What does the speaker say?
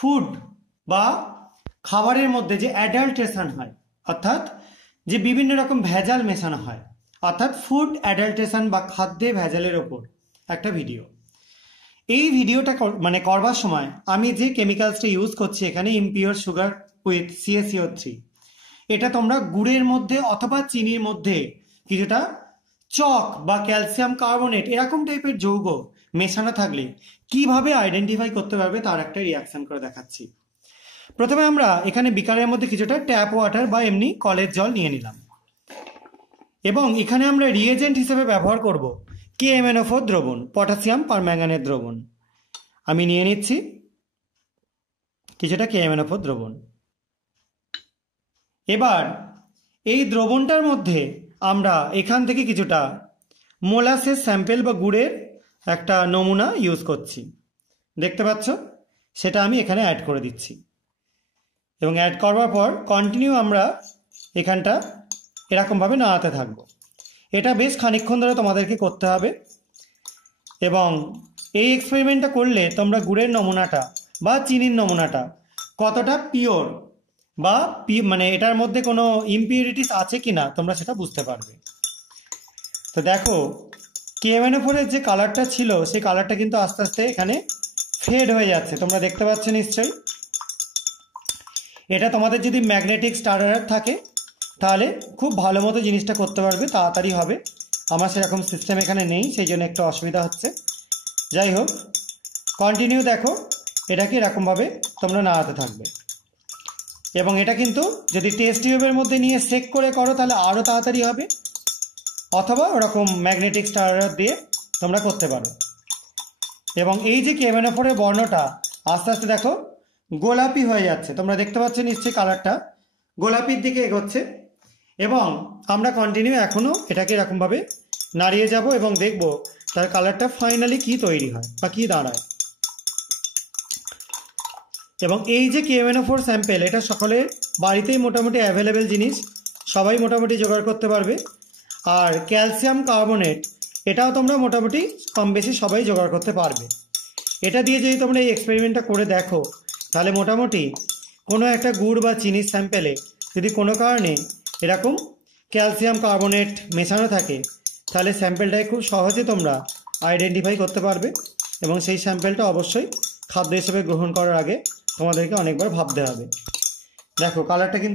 Food বা খাবারের মধ্যে যে অ্যাডাল্ট্রেশন হয়, অর্থাৎ যে বিভিন্ন রকম ভেজাল মেশানো হয়, অর্থাৎ ফুড অ্যাডাল্ট্রেশন বা খাদ্যে ভেজালের ওপর একটা ভিডিও। এই ভিডিওটা করবার সময় আমি যে কেমিক্যালসটা ইউজ করছি এখানে ইমপিওর সুগার উইথ CaCO3, এটা তোমরা গুড়ের মধ্যে অথবা চিনির মধ্যে কিছুটা চক বা ক্যালসিয়াম কার্বনেট এরকম টাইপের যৌগ মেশানো থাকলে কিভাবে আইডেন্টিফাই করতে পারবে তার একটা রিয়াকশন করে দেখাচ্ছি। প্রথমে আমরা এখানে বিকারের মধ্যে কিছুটা ট্যাপ ওয়াটার বা এমনি কলের জল নিয়ে নিলাম এবং এখানে আমরা রিয়েজেন্ট হিসেবে ব্যবহার করব KMnO4 দ্রবণ, পটাশিয়াম পারম্যাঙ্গানেট দ্রবণ। আমি নিয়ে নিচ্ছি কিছুটা KMnO4 দ্রবণ। এবার এই দ্রবণটার মধ্যে আমরা এখান থেকে কিছুটা মোলাসেস স্যাম্পেল বা গুড়ের একটা নমুনা ইউজ করছি, দেখতে পাচ্ছ, সেটা আমি এখানে অ্যাড করে দিচ্ছি এবং অ্যাড করবার পর কন্টিনিউ আমরা এখানটা এরকমভাবে নাড়াতে থাকবো। এটা বেশ খানিকক্ষণ ধরে তোমাদেরকে করতে হবে এবং এই এক্সপেরিমেন্টটা করলে তোমরা গুড়ের নমুনাটা বা চিনির নমুনাটা কতটা পিওর বা মানে এটার মধ্যে কোনো ইমপিউরিটিস আছে কিনা তোমরা সেটা বুঝতে পারবে। তো দেখো KMnO4 এর যে কালারটা ছিল সেই কালারটা কিন্তু আস্তে আস্তে এখানে ফেড হয়ে যাচ্ছে, তোমরা দেখতে পাচ্ছ নিশ্চয়ই। এটা তোমাদের যদি ম্যাগনেটিক স্টারার থাকে তাহলে খুব ভালো মতো জিনিসটা করতে পারবে, তাড়াতাড়ি হবে। আমার সেরকম সিস্টেম এখানে নেই, সেই জন্য একটু অসুবিধা হচ্ছে। যাই হোক, কন্টিনিউ দেখো, এটাকে এরকমভাবে তোমরা নাড়াতে থাকবে এবং এটা কিন্তু যদি টেস্ট টিউবের মধ্যে নিয়ে সেক করে করো তাহলে আরও তাড়াতাড়ি হবে, অথবা ওরকম ম্যাগনেটিক স্টারার দিয়ে তোমরা করতে পারো। এবং এই যে KMnO4 এর বর্ণটা আস্তে আস্তে দেখো গোলাপি হয়ে যাচ্ছে, তোমরা দেখতে পাচ্ছ নিশ্চয়ই কালারটা গোলাপির দিকে এগোচ্ছে এবং আমরা কন্টিনিউ এখনও এটাকে এরকমভাবে নাড়িয়ে যাব এবং দেখব তার কালারটা ফাইনালি কি তৈরি হয় বা কি দাঁড়ায়। এবং এই যে KMnO4 স্যাম্পেল এটা সকলের বাড়িতেই মোটামুটি অ্যাভেলেবেল জিনিস, সবাই মোটামুটি জোগাড় করতে পারবে। আর ক্যালসিয়াম কার্বনেট এটাও তোমরা মোটামুটি কম বেশি সবাই জোগাড় করতে পারবে। এটা দিয়ে যদি তোমরা এই এক্সপেরিমেন্টটা করে দেখো তাহলে মোটামুটি কোনো একটা গুড় বা চিনির স্যাম্পেলে যদি কোনো কারণে এরকম ক্যালসিয়াম কার্বনেট মেশানো থাকে তাহলে স্যাম্পেলটাকে খুব সহজে তোমরা আইডেন্টিফাই করতে পারবে এবং সেই স্যাম্পেলটা অবশ্যই খাদ্য হিসেবে গ্রহণ করার আগে তোমাদেরকে অনেকবার ভাবতে হবে। দেখো কালারটা কিন্তু